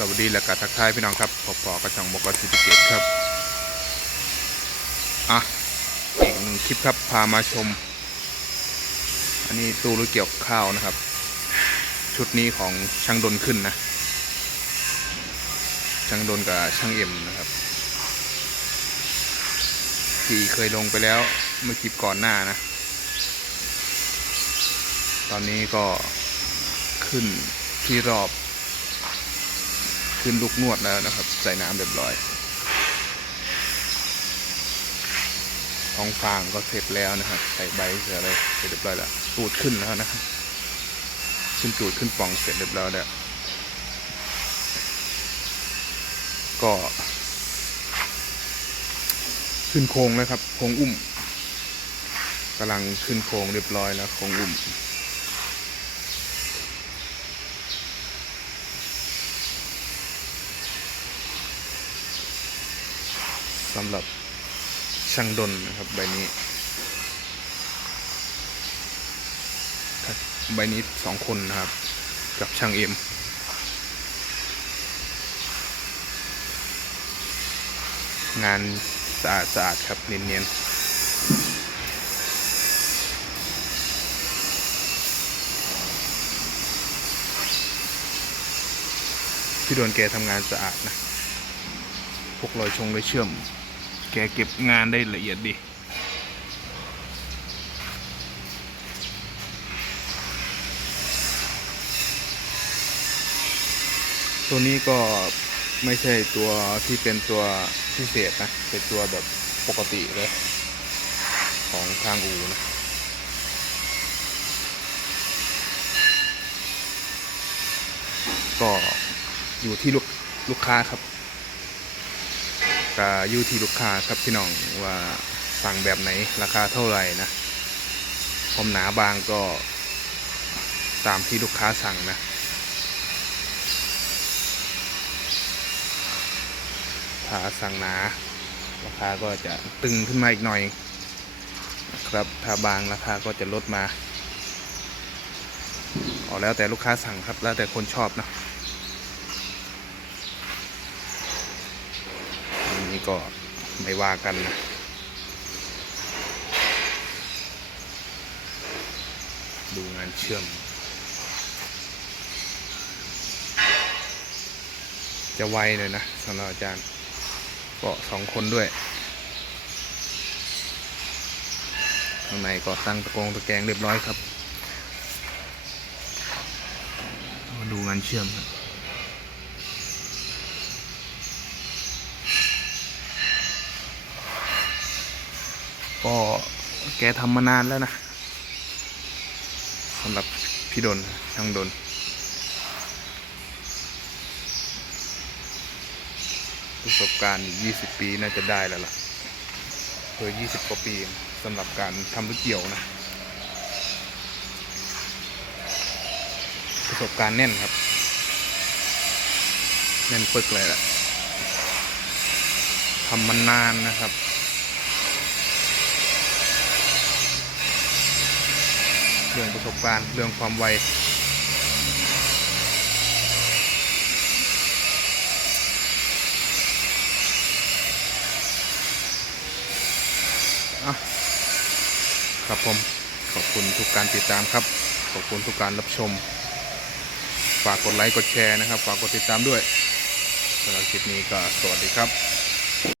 สวัสดีและกาทักทายพี่น้องครับพบปอกระช่องบกสิติเกตครับ อะอีกหนึ่งคลิปครับพามาชม อันนี้ตู้รู้เกี่ยวกข้าวนะครับ ชุดนี้ของช่างดนขึ้นนะ ช่างดนกับช่างเอ็มนะครับ ที่เคยลงไปแล้วเมื่อคลิปก่อนหน้านะ ตอนนี้ก็ขึ้นที่รอบ ขึ้นลูกนวดแล้วนะครับ ใส่น้ำเรียบร้อย ท้องฟางก็เสร็จแล้วนะครับ ใส่ใบเสร็จอะไรเสร็จเรียบร้อยแล้วตูดขึ้นแล้วนะครับขึ้นตูดขึ้นป่องเสร็จเรียบร้อยแล้วก็ ขึ้นโครงแล้วครับโครงอุ้มกำลังขึ้นโครงเรียบร้อยแล้วโครงอุ้ม สำหรับช่างดนนะครับ ใบนี้ ใบนี้สองคนนะครับ กับช่างเอ็มงานสะอาดสะอาดครับเนียนๆพี่โดนแกทำงานสะอาดนะ พวกรอยชงรอยเชื่อม แกเก็บงานได้ละเอียดดี ตัวนี้ก็ไม่ใช่ตัวที่เป็นตัวพิเศษนะ เป็นตัวแบบปกติเลย ของทางอูนะก็อยู่ที่ลูกลูกค้าครับ ก็อยู่ที่ลูกค้าครับพี่น้องว่าสั่งแบบไหนราคาเท่าไหร่นะความหนาบางก็ตามที่ลูกค้าสั่งนะถ้าสั่งหนา ราคาก็จะตึงขึ้นมาอีกหน่อยนะครับถ้าบางราคาก็จะลดมาอ๋อแล้วแต่ลูกค้าสั่งครับแล้วแต่คนชอบนะ อันนี้ ก็ไม่ว่ากันนะดูงานเชื่อม จะไวเลยนะสำหรับอาจารย์เกาะสองคนด้วย ข้างในก็ตั้งตะกรงตะแกรงเรียบร้อยครับ มาดูงานเชื่อมครับ ก็แกทำมานานแล้วนะสำหรับพี่ดนช่างดน ประสบการณ์ 20 ปีน่าจะได้แล้วล่ะเพื่อ20 กว่าปีสำหรับการทำลูกเกี่ยวนะ ประสบการณ์แน่นครับ แน่นปึกเลยแหละทำมานานนะครับ รื่องประสบการณ์เรื่องความไวครับผมขอบคุณทุกการติดตามครับ ขอบคุณทุกการรับชม ฝากกดไลค์กดแชร์นะครับ ฝากกดติดตามด้วยสำหรับคลิปนี้ก็สวัสดีครับ